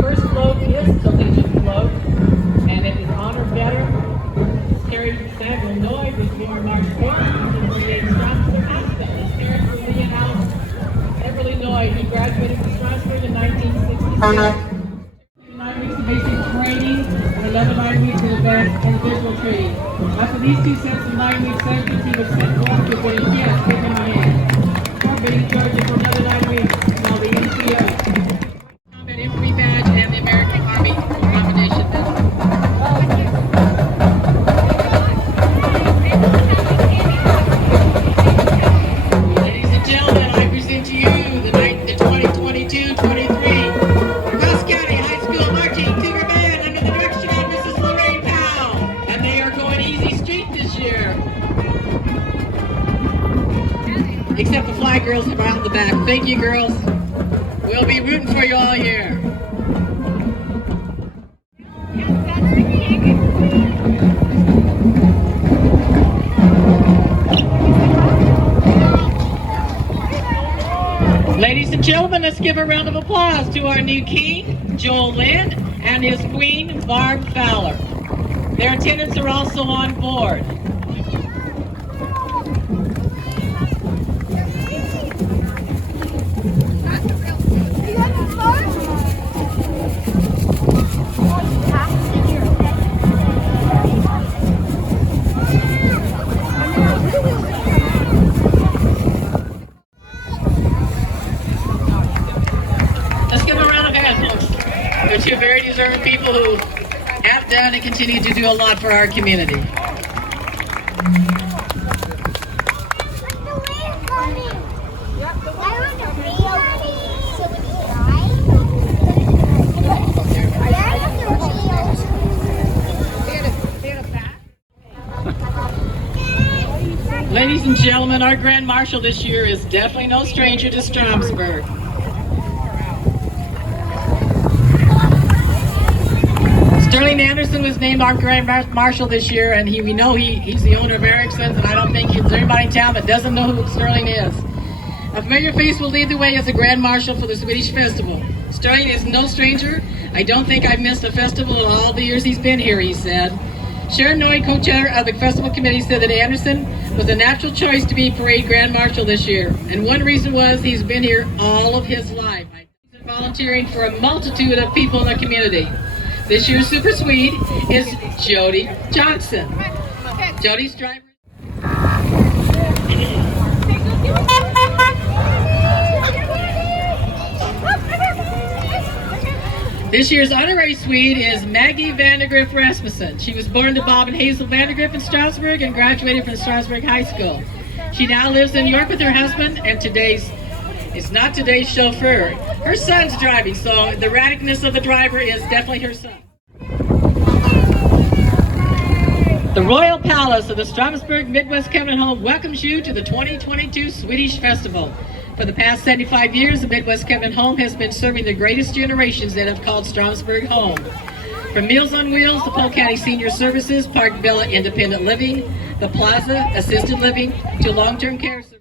first float is collegiate float, and it is honored veteran Terry Samuel Noy, who's being marked for Stromsburg Hospital. His parents were Lee and Alice Everly Noy. He graduated from Stromsburg in 1966. 9 weeks of basic training and another 9 weeks of advanced individual training. After these 2 sets of 9 week sessions, he was sent forth to British Yes, give him a hand. For being Georgia for another 9 weeks, called the NCO. Combat Infantry Badge and the American Army Commendation Medal. Ladies and gentlemen, I present to you the 2022-23 except the fly girls are out in the back. Thank you, girls. We'll be rooting for you all here. Ladies and gentlemen, let's give a round of applause to our new king, Joel Lind, and his queen, Barb Fowler. Their attendants are also on board. They're two very deserving people who have done and continue to do a lot for our community. Ladies and gentlemen, our Grand Marshal this year is definitely no stranger to Stromsburg. Sterling Anderson was named our Grand Marshal this year, and we know he's the owner of Ensign, and I don't think there's anybody in town that doesn't know who Sterling is. A familiar face will lead the way as the Grand Marshal for the Swedish Festival. Sterling is no stranger. I don't think I've missed a festival in all the years he's been here, he said. Sharon Noy, co-chair of the festival committee, said that Anderson was a natural choice to be parade Grand Marshal this year, and one reason was he's been here all of his life. He's been volunteering for a multitude of people in the community. This year's Super Swede is Jody Johnson. Jody's driver. This year's honorary Swede is Maggie Vandergriff Rasmussen. She was born to Bob and Hazel Vandergriff in Stromsburg and graduated from Stromsburg High School. She now lives in New York with her husband, and it's not today's chauffeur. Her son's driving, so the radicalness of the driver is definitely her son. The Royal Palace of the Stromsburg Midwest Covenant Home welcomes you to the 2022 Swedish Festival. For the past 75 years, the Midwest Covenant Home has been serving the greatest generations that have called Stromsburg home. From Meals on Wheels, the Polk County Senior Services, Park Villa Independent Living, the Plaza Assisted Living, to long-term care services.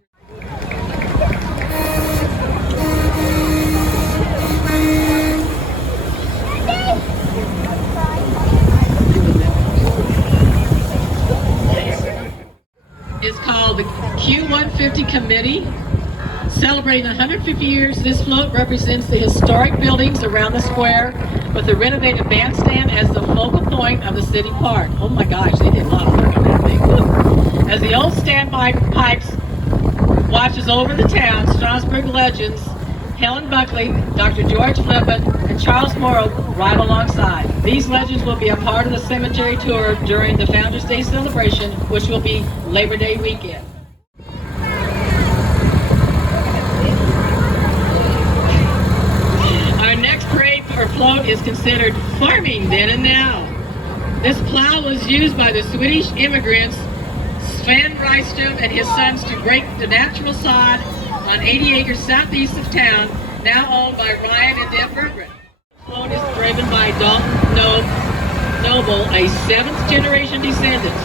It's called the Q150 Committee. Celebrating 150 years, this float represents the historic buildings around the square with the renovated bandstand as the focal point of the city park. Oh my gosh, they did a lot of work on that thing. Woo. As the old standby pipes watches over the town, Stromsburg legends Helen Buckley, Dr. George Flippin, and Charles Morrow ride alongside. These legends will be a part of the cemetery tour during the Founders Day celebration, which will be Labor Day weekend. Our next parade or float is considered farming then and now. This plow was used by the Swedish immigrants Sven Rystrom and his sons to break the natural sod on 80 acres southeast of town, now owned by Ryan and Deb Berggren. The float is driven by Dalton Noble, a 7th generation descendant.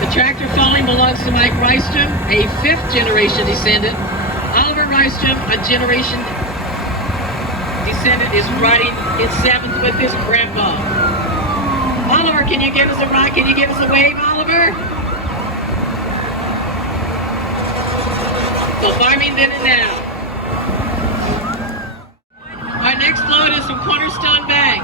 The tractor following belongs to Mike Rystrom, a 5th generation descendant. Oliver Rystrom, a generation descendant, is riding his 7th with his grandpa. Oliver, can you give us a ride? Can you give us a wave, Oliver? So farming then and now. Our next load is from Cornerstone Bank.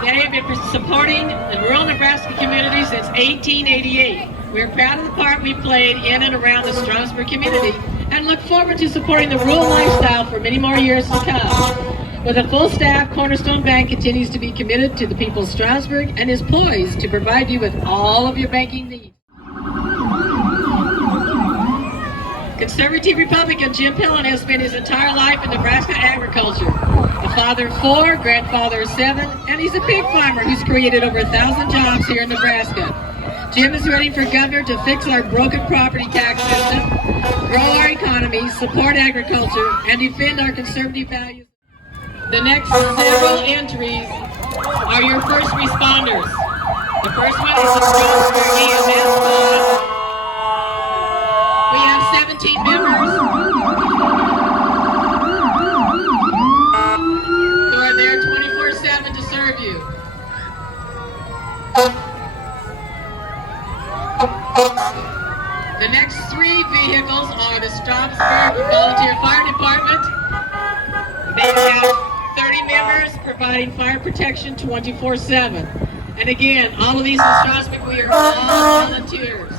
They have been supporting the rural Nebraska community since 1888. We're proud of the part we played in and around the Stromsburg community and look forward to supporting the rural lifestyle for many more years to come. With a full staff, Cornerstone Bank continues to be committed to the people of Stromsburg and is poised to provide you with all of your banking needs. Conservative Republican Jim Pillen has spent his entire life in Nebraska agriculture. A father of 4, grandfather of 7, and he's a pig farmer who's created over 1,000 jobs here in Nebraska. Jim is running for governor to fix our broken property tax system, grow our economy, support agriculture, and defend our conservative values. The next several entries are your first responders. The first one is the Stromsburg EMS squad. We have 17 members who are there 24/7 to serve you. The next 3 vehicles are the Stromsburg Volunteer Fire Department. They have 30 members providing fire protection 24/7. And again, all of these in Stromsburg, we are all volunteers.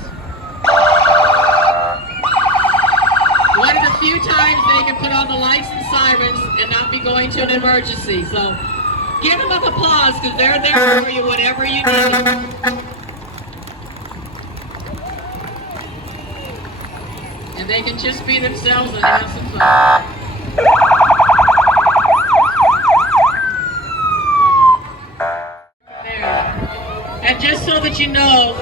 One of the few times they can put on the lights and sirens and not be going to an emergency. So give them an applause because they're there for you whatever you need. And they can just be themselves and have some fun. And just so that you know,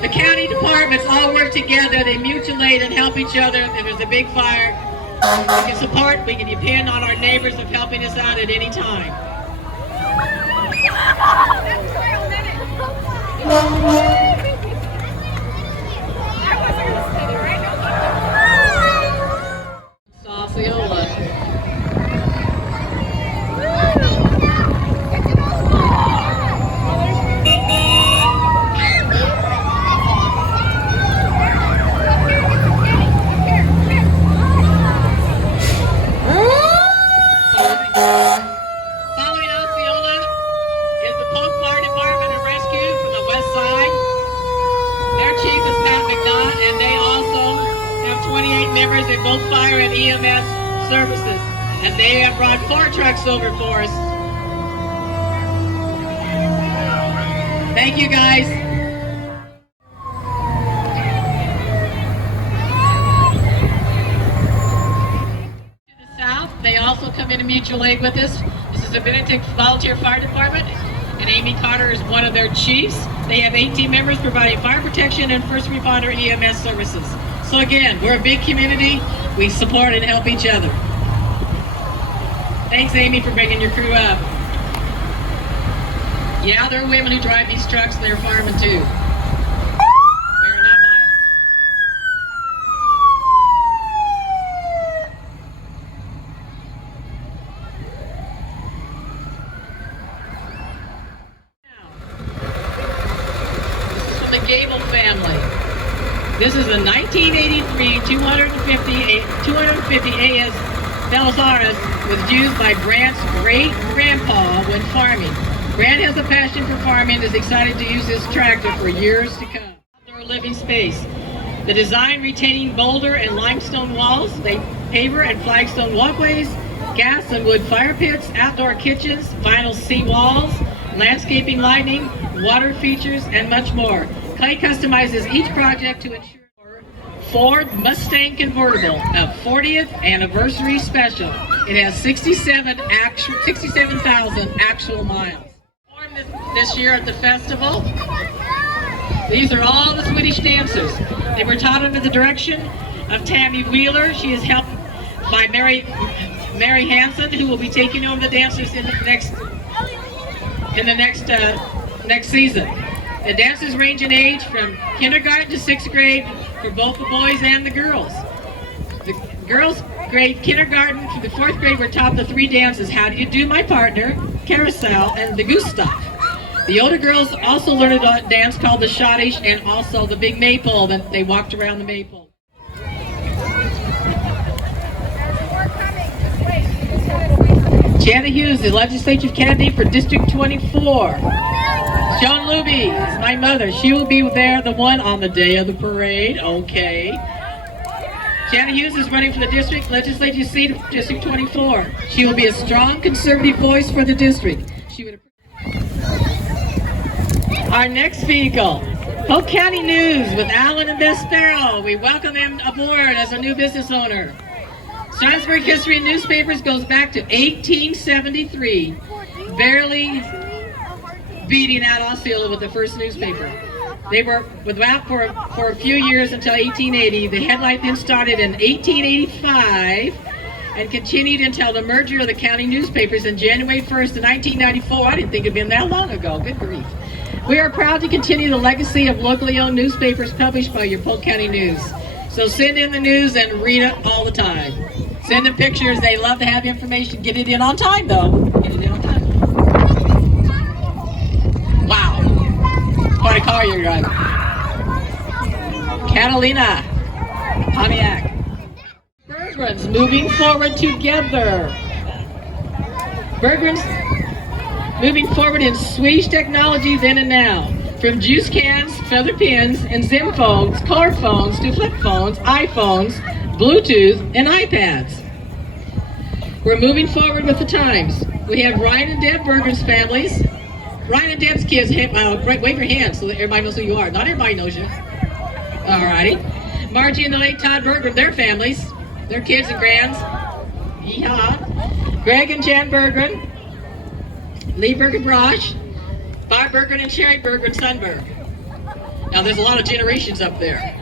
the county departments all work together. They mutuate and help each other. If there's a big fire, we can support, we can depend on our neighbors of helping us out at any time. Osceola. Following Osceola is the Polk Fire Department and Rescue from the west side. Their chief is Pat McDonough, and they also have 28 members in both fire and EMS services. And they have brought 4 trucks over for us. Thank you, guys. To the south, they also come in mutual aid with us. This is the Benedict Volunteer Fire Department, and Amy Carter is one of their chiefs. They have 18 members providing fire protection and first responder EMS services. So again, we're a big community. We support and help each other. Thanks, Amy, for bringing your crew up. Yeah, there are women who drive these trucks, and they're firemen too. They're not biased. This is from the Gable family. This is a 1983 250 AS Belzaris, was used by Brant's great-grandpa when farming. Brant has a passion for farming and is excited to use this tractor for years to come. Outdoor living space. The design retaining boulder and limestone walls, paver and flagstone walkways, gas and wood fire pits, outdoor kitchens, vinyl sea walls, landscaping lighting, water features, and much more. Clay customizes each project to ensure Ford Mustang convertible, a 40th anniversary special. It has 67,000 actual miles. This year at the festival, these are all the Swedish dancers. They were taught under the direction of Tammy Wheeler. She is helped by Mary Hansen, who will be taking over the dancers in the next season. The dancers range in age from kindergarten to 6th grade for both the boys and the girls. Girls grade kindergarten through the 4th grade were taught the 3 dances: How Do You Do, My Partner, Carousel, and the Goose Stuff. The older girls also learned a dance called the Swedish and also the Big Maple, that they walked around the maple. Janet Hughes, the legislative candidate for District 24. Joan Luby is my mother. She will be there, the one on the day of the parade. Okay. Janet Hughes is running for the district legislative seat of District 24. She will be a strong conservative voice for the district. Our next vehicle, Polk County News with Alan and Beth Sparrow. We welcome them aboard as a new business owner. Stromsburg history in newspapers goes back to 1873, barely beating out Osceola with the first newspaper. They were without for a few years until 1880. The headline then started in 1885 and continued until the merger of the county newspapers in January 1st of 1994. I didn't think it'd been that long ago. Good grief. We are proud to continue the legacy of locally owned newspapers published by your Polk County News. So send in the news and read it all the time. Send them pictures. They love to have information. Get it in on time, though. Get it in on time. Wow. Quite a car you're driving. Catalina. Pontiac. Berggrens moving forward together. Berggrens moving forward in Swedish technology then and now. From juice cans, feather pens, and Zim phones, car phones, to flip phones, iPhones, Bluetooth, and iPads. We're moving forward with the times. We have Ryan and Deb Berger's families. Ryan and Deb's kids, wave your hands so that everybody knows who you are. Not everybody knows you. Alrighty. Margie and the late Todd Berger, their families, their kids and grands. Yeehaw. Greg and Jan Bergren, Lee Berger-Brosh, Bob Bergren and Sherry Bergren Sunberg. Now there's a lot of generations up there.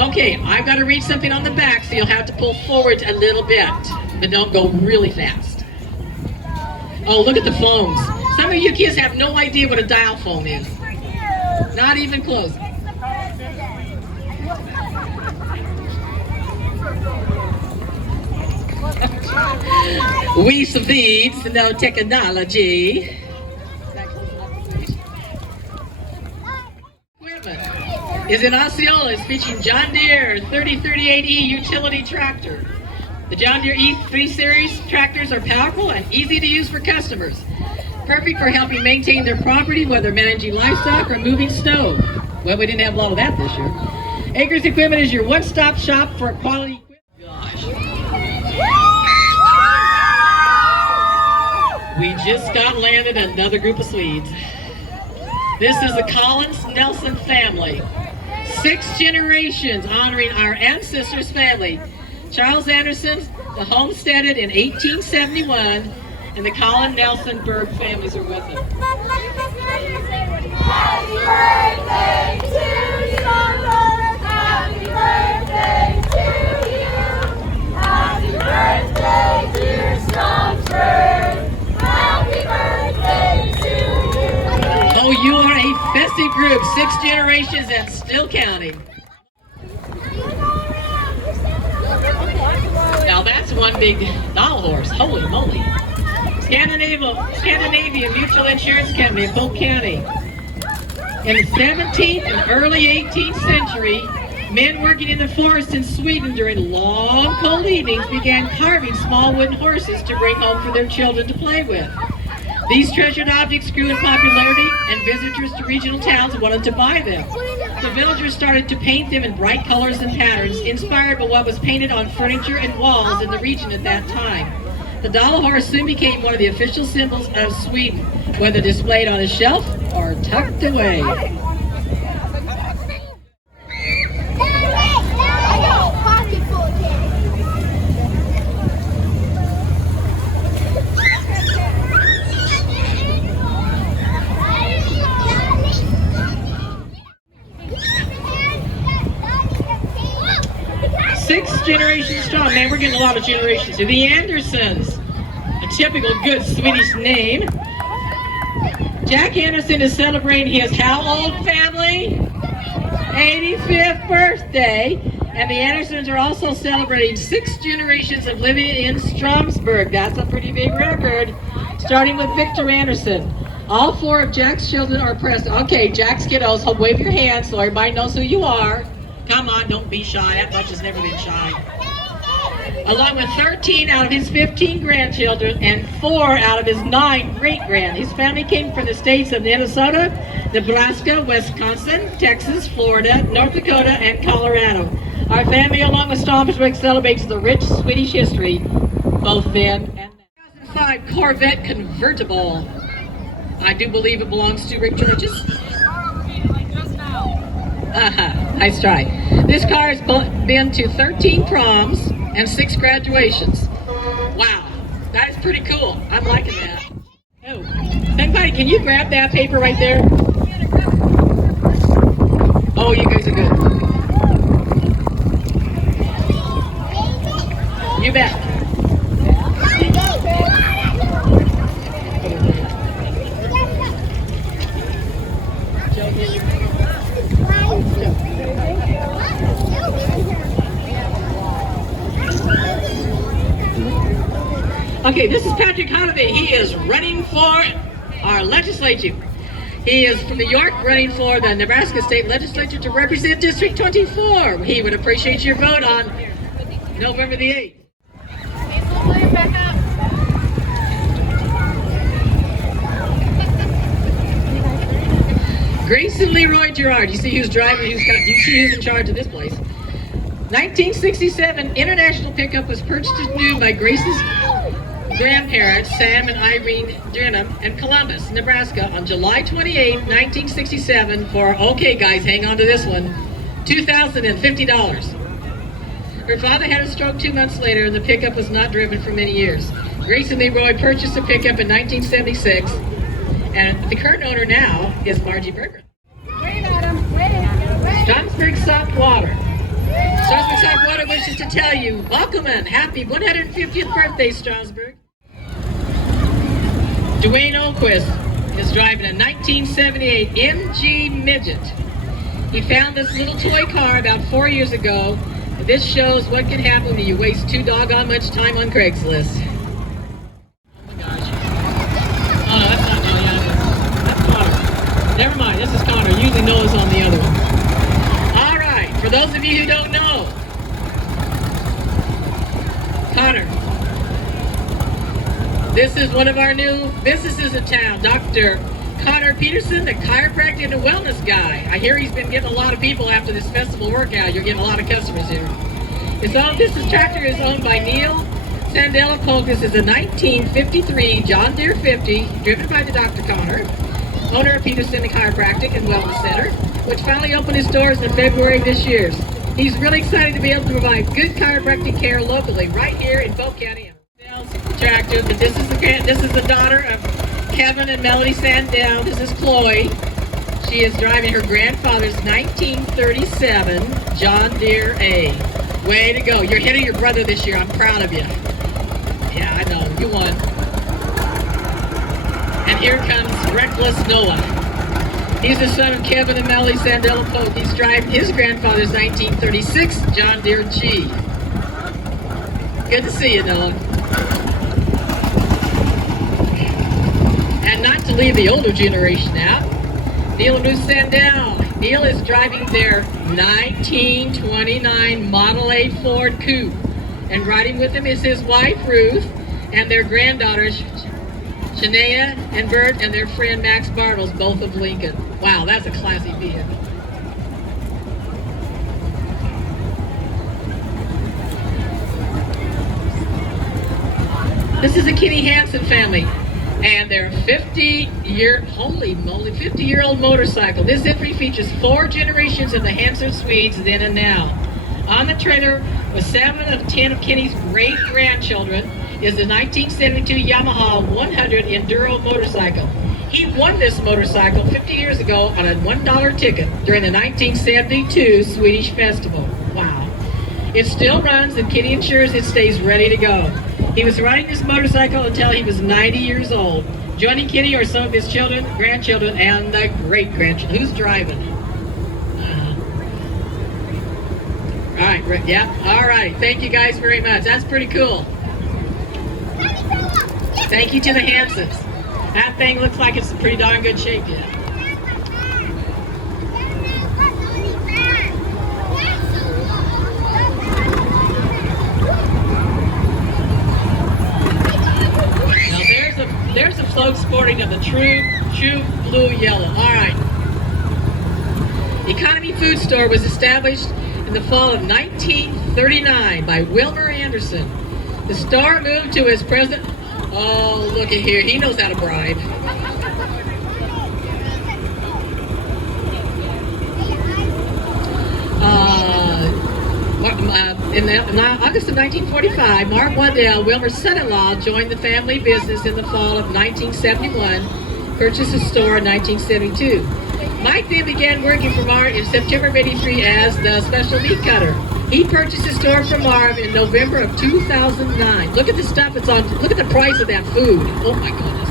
Okay, I've got to read something on the back, so you'll have to pull forward a little bit, but don't go really fast. Oh, look at the phones. Some of you kids have no idea what a dial phone is. Not even close. We Swede no technology. Is in Osceola, is featuring John Deere 3038E utility tractor. The John Deere E3 series tractors are powerful and easy to use for customers. Perfect for helping maintain their property, whether managing livestock or moving snow. Well, we didn't have a lot of that this year. Acres Equipment is your one-stop shop for quality equipment. Gosh. We just got landed another group of Swedes. This is the Collins Nelson family. 6 generations honoring our ancestors' family. Charles Anderson, the homesteaded in 1871, and the Colin Nelson Berg families are with him. Happy birthday to you, happy birthday to you, happy birthday dear Stromsburg, happy birthday to you. Oh, you are a festive group, 6 generations and still counting. Now that's one big doll horse, holy moly. Scandinavian Mutual Insurance Company in Polk County. In the 17th and early 18th century, men working in the forest in Sweden during long cold evenings began carving small wooden horses to bring home for their children to play with. These treasured objects grew in popularity, and visitors to regional towns wanted to buy them. The villagers started to paint them in bright colors and patterns, inspired by what was painted on furniture and walls in the region at that time. The doll horse soon became one of the official symbols of Sweden, whether displayed on a shelf or tucked away. 6 generations strong. Man, we're getting a lot of generations here. The Andersons, a typical good Swedish name. Jack Anderson is celebrating his how old family? 85th birthday. And the Andersons are also celebrating 6 generations of living in Stromsburg. That's a pretty big record. Starting with Victor Anderson. All 4 of Jack's children are present. Okay, Jack's kiddos, wave your hands so everybody knows who you are. Come on, don't be shy. That bunch has never been shy. Along with 13 out of his 15 grandchildren and 4 out of his 9 great-grand. His family came from the states of Minnesota, Nebraska, Wisconsin, Texas, Florida, North Dakota, and Colorado. Our family, along with Stromsburg, celebrates the rich Swedish history, both then and now. 2005 Corvette convertible. I do believe it belongs to Rick Georges. Nice try. This car has been to 13 proms and 6 graduations. Wow, that is pretty cool. I'm liking that. Oh, somebody, can you grab that paper right there? Oh, you guys are good. You bet. Okay, this is Patrick Honovay. He is running for our legislature. He is from New York, running for the Nebraska State Legislature to represent District 24. He would appreciate your vote on November the 8th. Grayson Leroy Gerard. You see who's driving? You see who's in charge of this place. 1967 International pickup was purchased new by Grace's grandparents, Sam and Irene Drenham, in Columbus, Nebraska, on July 28, 1967 for, okay guys, hang on to this one, $2,050. Her father had a stroke 2 months later, and the pickup was not driven for many years. Grace and Leroy purchased the pickup in 1976, and the current owner now is Margie Berger. Wait, Adam, wait. Stromsburg Soft Water. Stromsburg Soft Water wishes to tell you, welcome and happy 150th birthday, Stromsburg. Dwayne Oquist is driving a 1978 MG Midget. He found this little toy car about 4 years ago. This shows what can happen when you waste too doggone much time on Craigslist. Oh my gosh. Oh no, that's not Johnny. That's Connor. Never mind, this is Connor. Usually Noah's on the other one. All right, for those of you who don't know, Connor. This is one of our new businesses in town, Dr. Connor Peterson, the chiropractic and wellness guy. I hear he's been getting a lot of people after this festival workout. You're getting a lot of customers here. This tractor is owned by Neil Sandella Polk. This is a 1953 John Deere 50, driven by the Dr. Connor, owner of Peterson, the chiropractic and wellness center, which finally opened its doors in February of this year. He's really excited to be able to provide good chiropractic care locally, right here in Polk County. Tractor, but this is the daughter of Kevin and Melody Sandell. This is Chloe. She is driving her grandfather's 1937 John Deere A. Way to go. You're hitting your brother this year. I'm proud of you. Yeah, I know. You won. And here comes Reckless Noah. He's the son of Kevin and Melody Sandell Pope. He's driving his grandfather's 1936 John Deere G. Good to see you, Noah. And not to leave the older generation out, Neil and Ruth Sandell. Neil is driving their 1929 Model 8 Ford Coupe. And riding with him is his wife, Ruth, and their granddaughters, Shania and Bert, and their friend Max Bartles, both of Lincoln. Wow, that's a classy vehicle. This is the Kinney Hansen family. And their 50-year-old motorcycle. This entry features 4 generations of the Hansen Swedes then and now. On the trailer with 7 of 10 of Kinney's great-grandchildren is the 1972 Yamaha 100 Enduro motorcycle. He won this motorcycle 50 years ago on a $1 ticket during the 1972 Swedish festival. Wow. It still runs, and Kinney ensures it stays ready to go. He was riding this motorcycle until he was 90 years old. Joining Kinney are some of his children, grandchildren, and the great-grandchildren. Who's driving? All Right, yeah. All right. Thank you guys very much. That's pretty cool. Thank you to the Hansons. That thing looks like it's in pretty darn good shape yet. Now there's a float sporting of the true blue yellow. All right. Economy Food Store was established in the fall of 1939 by Wilmer Anderson. The store moved to its present. Oh, look at here. He knows how to bribe. In August of 1945, Mark Waddell, Wilmer's son-in-law, joined the family business in the fall of 1971, purchased a store in 1972. Mike then began working for Marv in September of '83 as the special meat cutter. He purchased a store from Marv in November of 2009. Look at the stuff it's on. Look at the price of that food. Oh my goodness.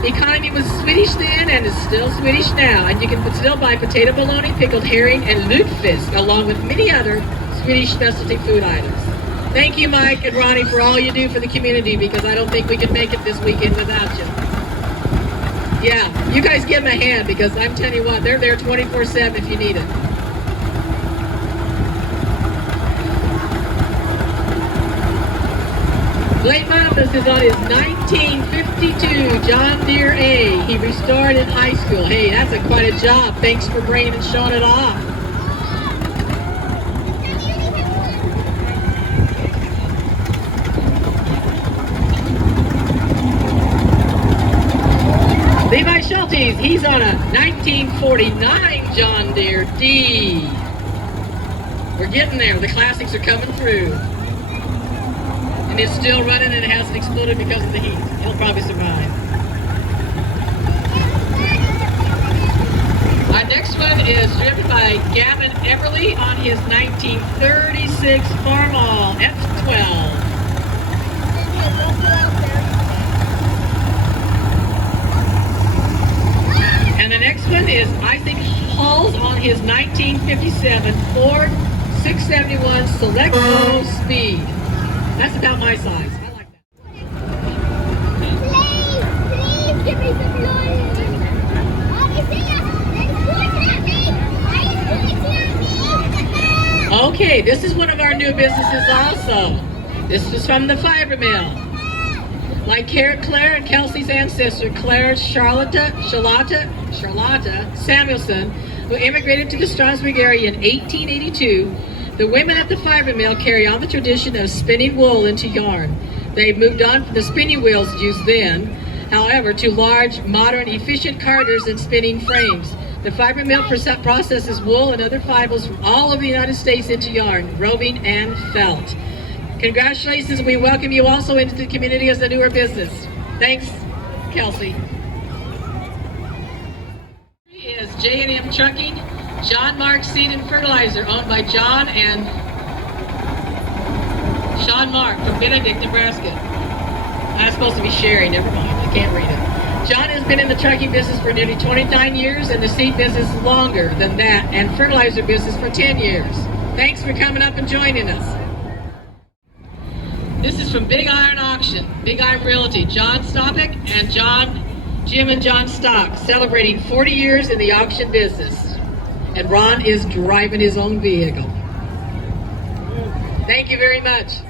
The economy was Swedish then and is still Swedish now, and you can still buy potato bologna, pickled herring, and lutefisk, along with many other Swedish specialty food items. Thank you, Mike and Ronnie, for all you do for the community, because I don't think we can make it this weekend without you. Yeah, you guys give them a hand, because I'm telling you what, they're there 24/7 if you need it. Blake Mathis is on his 1952 John Deere A. He restored in high school. Hey, that's quite a job. Thanks for bringing and showing it off. Levi Schultes, he's on a 1949 John Deere D. We're getting there. The classics are coming through. And it's still running and it hasn't exploded because of the heat. It'll probably survive. Our next one is driven by Gavin Everly on his 1936 Farmall F12. And the next one is Isaac Halls on his 1957 Ford 671 Select Low Speed. That's about my size. I like that. Please give me some noise. Okay, this is one of our new businesses also. This is from the fiber mill. Like Claire and Kelsey's ancestor, Claire Charlotta Samuelson, who immigrated to the Stromsburg area in 1882, the women at the fiber mill carry on the tradition of spinning wool into yarn. They've moved on from the spinning wheels used then, however, to large, modern, efficient carders and spinning frames. The fiber mill processes wool and other fibers from all over the United States into yarn, roving, and felt. Congratulations, and we welcome you also into the community as a newer business. Thanks, Kelsey. Is J&M Trucking, John Mark Seed and Fertilizer, owned by John and Sean Mark from Benedict, Nebraska. I'm supposed to be sharing, never mind, I can't read it. John has been in the trucking business for nearly 29 years and the seed business longer than that, and fertilizer business for 10 years. Thanks for coming up and joining us. This is from Big Iron Auction, Big Iron Realty, John Stoppick and Jim and John Stock, celebrating 40 years in the auction business. And Ron is driving his own vehicle. Thank you very much.